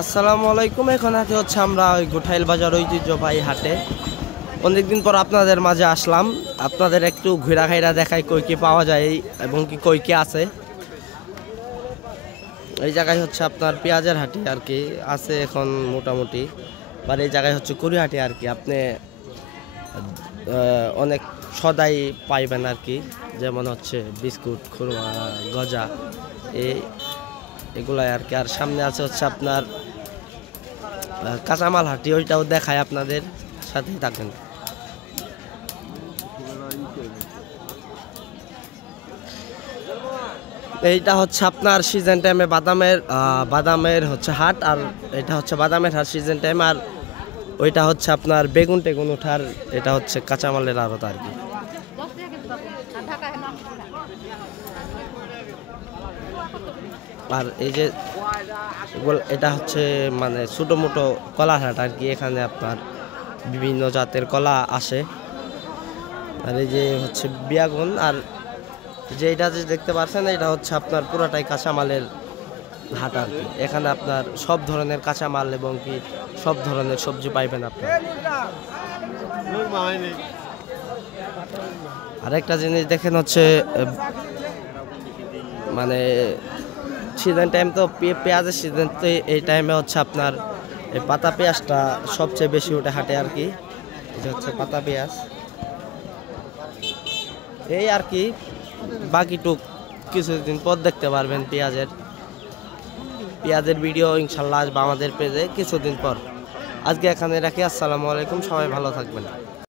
আসসালামু আলাইকুম। এখন হাতে হচ্ছে আমরা ওই গোঠাইল বাজার ঐতিহ্যবাহী হাটে অনেকদিন পর আপনাদের মাঝে আসলাম। আপনাদের একটু ঘুরা খাইরা দেখাই কই কি পাওয়া যায় এবং কি কই কি আছে। এই জায়গায় হচ্ছে আপনার পেঁয়াজের হাটি আর কি আছে এখন মোটামুটি, আর এই জায়গায় হচ্ছে কুড়িহাটি আর কি আপনি অনেক সদাই পাইবেন আর কি, যেমন হচ্ছে বিস্কুট, খুরমা, গজা এগুলাই আর কি। আর সামনে আছে হচ্ছে আপনার কাঁচামাল হাটি, ওইটাও দেখায় আপনাদের, সাথেই থাকেন। এইটা হচ্ছে আপনার সিজন টাইমে বাদামের হচ্ছে হাট, আর এটা হচ্ছে বাদামের হাট সিজন টাইম, আর ওইটা হচ্ছে আপনার বেগুন টেগুন ওঠার, এটা হচ্ছে কাঁচামালের আড়ত আর কি। আর এই যে এটা হচ্ছে মানে ছোটো মোটো কলার হাট আর কি, এখানে আপনার বিভিন্ন জাতের কলা আসে। আর এই যে হচ্ছে বিয়াগুন, আর যে এটা যে দেখতে পাচ্ছেন এটা হচ্ছে আপনার পুরাটাই কাঁচামালের হাট আর কি। এখানে আপনার সব ধরনের কাঁচামাল এবং কি সব ধরনের সবজি পাইবেন আপনার। আরেকটা জিনিস দেখেন হচ্ছে মানে সিজন টাইম তো পেঁয়াজের সিজন, তো এই টাইমে হচ্ছে আপনার এই পাতা পেঁয়াজটা সবচেয়ে বেশি ওঠে হাটে আর কি। এটা হচ্ছে পাতা পেঁয়াজ, এই আর কি। বাকিটুক কিছুদিন পর দেখতে পারবেন পেঁয়াজের ভিডিও ইনশাল্লাহ আসবে আমাদের পেজে কিছুদিন পর। আজকে এখানে রাখি। আসসালামু আলাইকুম, সবাই ভালো থাকবেন।